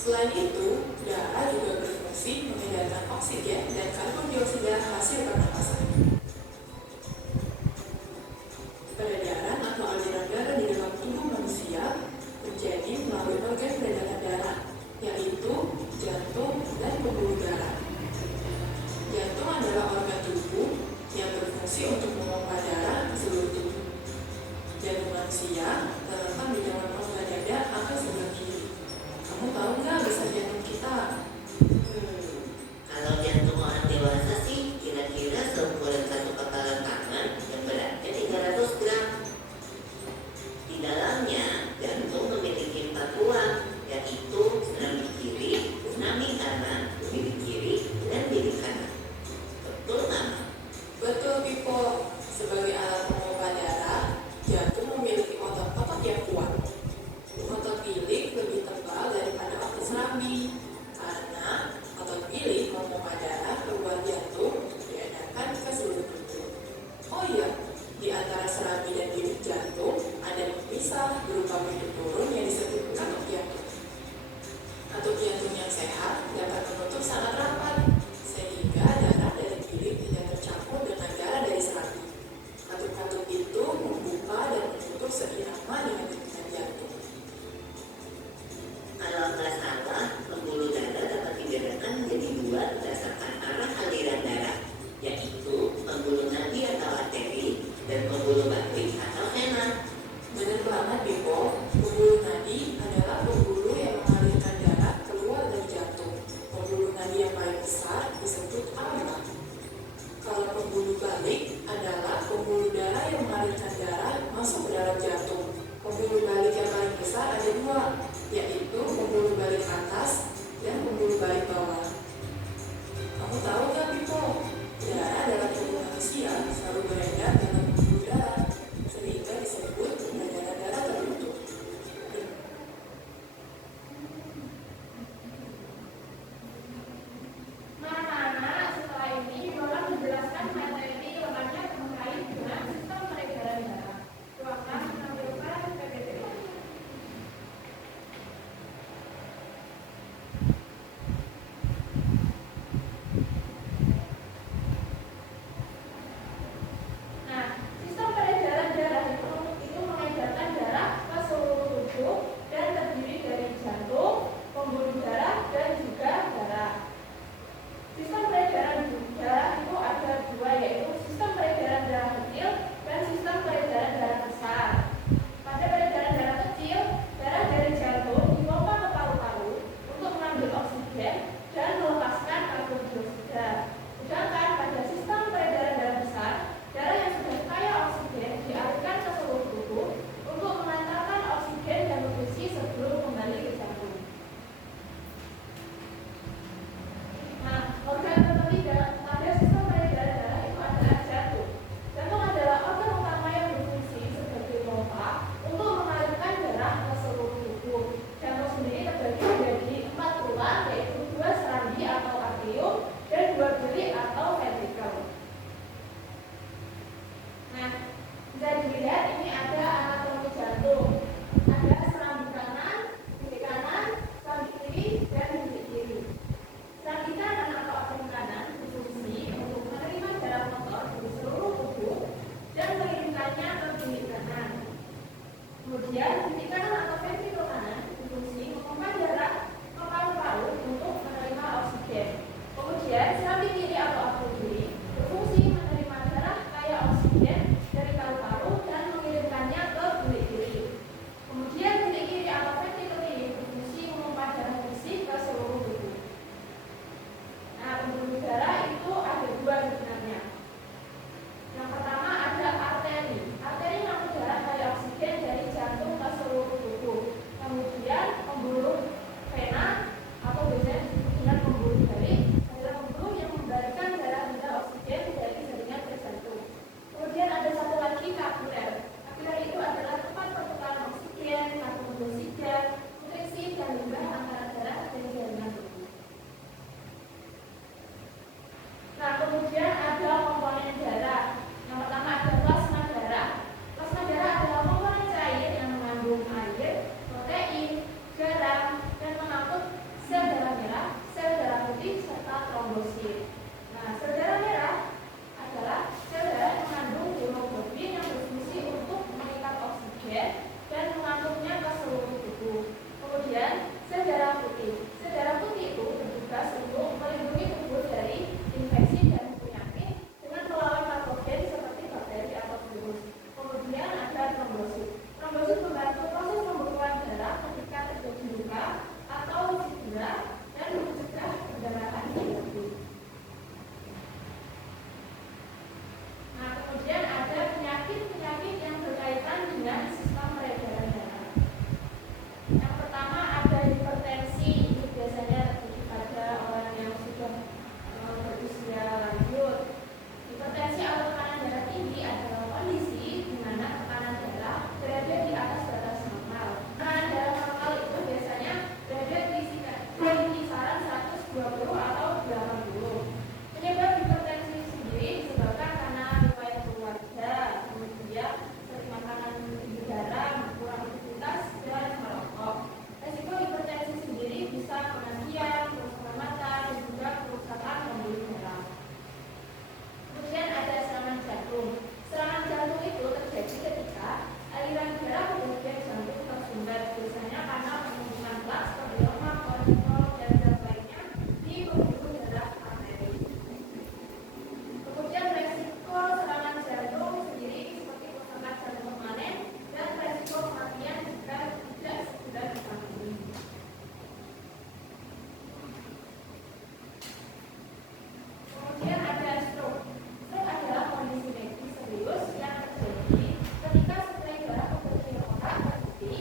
Selain itu, darah juga berfungsi mengedarkan oksigen dan karbon dioksida hasil pernapasan. Peredaran atau aliran darah di dalam tubuh manusia terjadi melalui organ peredaran darah, yaitu jantung dan pembuluh darah. Jantung adalah organ tubuh yang berfungsi untuk memompa darah ke seluruh tubuh. Jantung manusia terletak di dalam rongga dada atau sebelah kiri. Kamu tahu nggak besar jantung kita? Kalau jantung orang dewasa sih kira-kira seukuran kolesterol, dan zat lainnya di pembuluh darah arteri. Kemudian resiko serangan jantung sendiri seperti serangan jantung permanen dan resiko kematian jika tidak segera ditangani. Kemudian ada stroke. Stroke adalah kondisi medis serius yang terjadi ketika suplai darah ke tubuh orang berhenti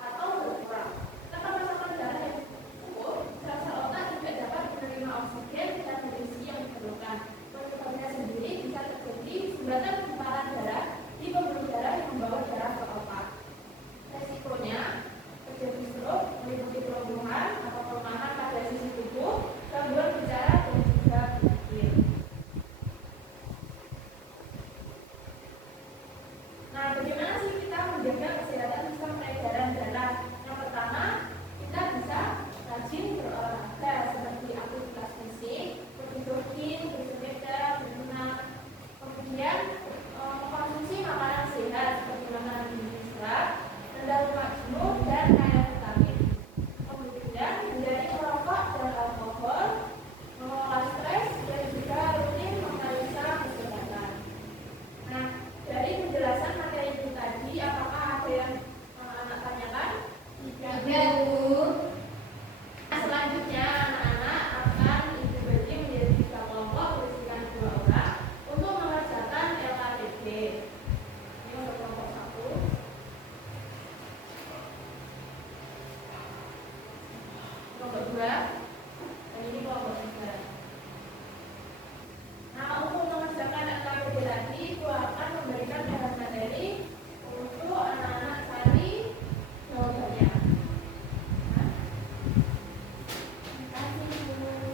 atau berkurang. Tanpa pasokan darah yang cukup, sel-sel otak tidak dapat menerima oksigen dan nutrisi yang diperlukan. Penyebabnya sendiri bisa terjadi sumbatan tumpahan darah di pembuluh darah yang membawa darah ke otak. Resikonya terjadi stroke meliputi kelumpuhan atau kelemahan pada sisi tubuh, gangguan bicara, dan juga berpikir. Nah, bagaimana sih kita menjaga kesehatan sistem peredaran darah? Yang pertama, kita bisa rajin berolahraga seperti aktivitas fisik, seperti jogging, bersepeda, berenang. Kemudian mengkonsumsi makanan sehat seperti makanan bergizi serat, rendah lemak jenuh, dan kaya vitamin. Kemudian hindari merokok dan alkohol, mengelola stres, dan juga rutin memeriksa kesehatan. Nah, dari penjelasan materi ini tadi, apakah ada yang anak tanyakan? Tidak, Bu. Nah, selanjutnya anak-anak akan dibagi menjadi 3 kelompok berisikan 2 orang untuk mengerjakan LKTB. Ini untuk kelompok 1. Kelompok 2. Dan ini kelompok 3. Nah, untuk mengerjakan LKTB tadi, Ibu akan memberikan bahan materi untuk anak-anak cari jawabannya. Nah, Terima kasih, Bu.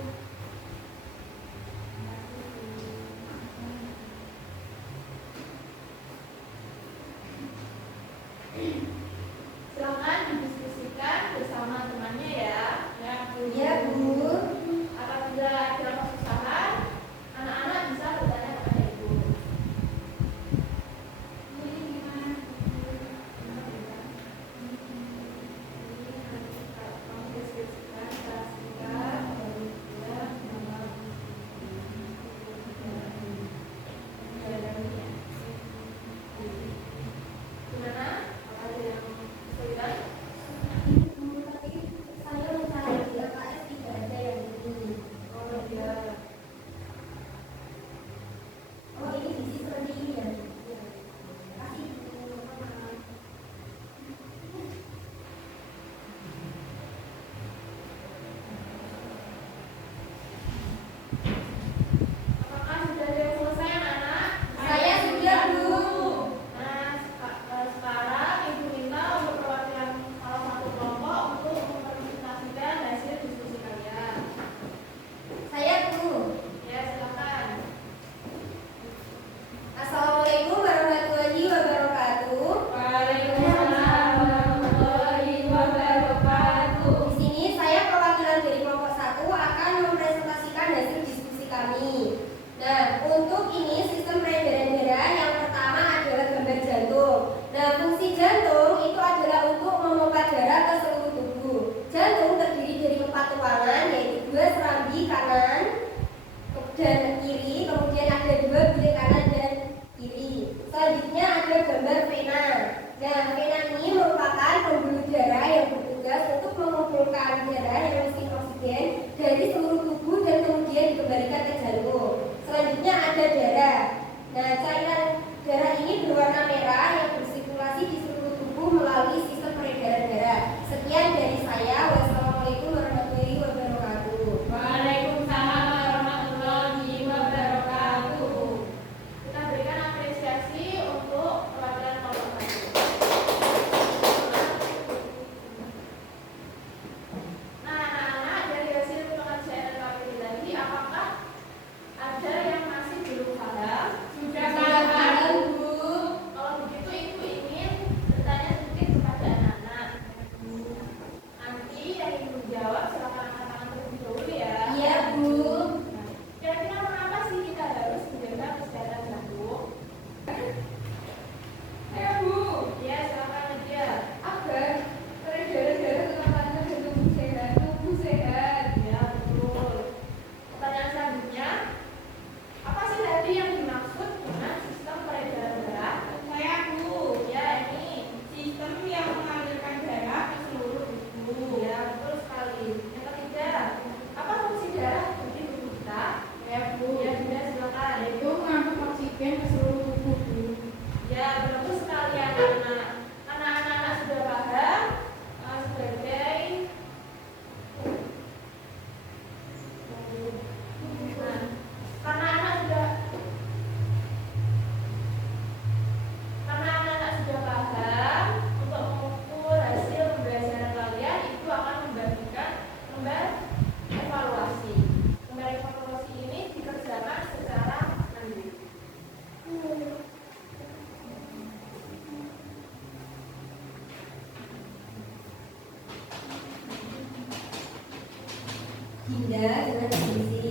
silakan didiskusikan bersama temannya ya. Ya, Bu. Ya, Bu. Apabila ada kesusahan, anak-anak bisa bertanya kepada Ibu. Ini gimana? Kamu deskripsikan cara singkat, baru juga nama jalannya. Gimana? Apa ada yang kesulitan? Tapi saya mencari di LKS tidak ada yang ini. Oh iya. Oh, ini visi seperti ini ya. Terima kasih, Bu. Apakah sudah ada yang selesai anak-anak? Saya sudah, Bu. Nah, sekarang Ibu minta untuk perwakilan salah satu kelompok untuk mempresentasikan hasil diskusi kalian. Saya, Bu. Ya, silakan. Assalamualaikum warahmatullahi wabarakatuh. Waalaikumsalam warahmatullahi wabarakatuh. Di sini saya perwakilan dari kelompok 1 akan mempresentasikan hasil diskusi kami. Nah, untuk ini sistem peredaran darah yang pertama adalah gambar jantung. Nah, fungsi jantung itu adalah untuk memompa darah ke seluruh tubuh. Jantung terdiri dari 4 ruangan, yaitu 2 serambi kanan dan kiri, kemudian ada 2 bilik kanan dan kiri. Selanjutnya ada gambar vena. Nah, vena ini merupakan pembuluh darah yang bertugas untuk mengumpulkan darah yang mengisi oksigen dari seluruh tubuh dan kemudian dikembalikan ke jantung. Selanjutnya ada darah. Nah, cairan darah ini berwarna merah yang bersirkulasi di seluruh tubuh melalui sistem peredaran darah. Sekian dari saya. Wassalamualaikum warahmatullahi wabarakatuh. Waalaikumsalam warahmatullahi wabarakatuh. Kita berikan apresiasi untuk perwakilan kelompok 1. Nah, anak-anak, dari hasil pengerjaan LKPD tadi, apakah ada yang masih belum paham? Sudah paham, Bu. Kalau begitu, Ibu ingin bertanya sedikit kepada anak-anak. Nanti Dinda dengan Gizi.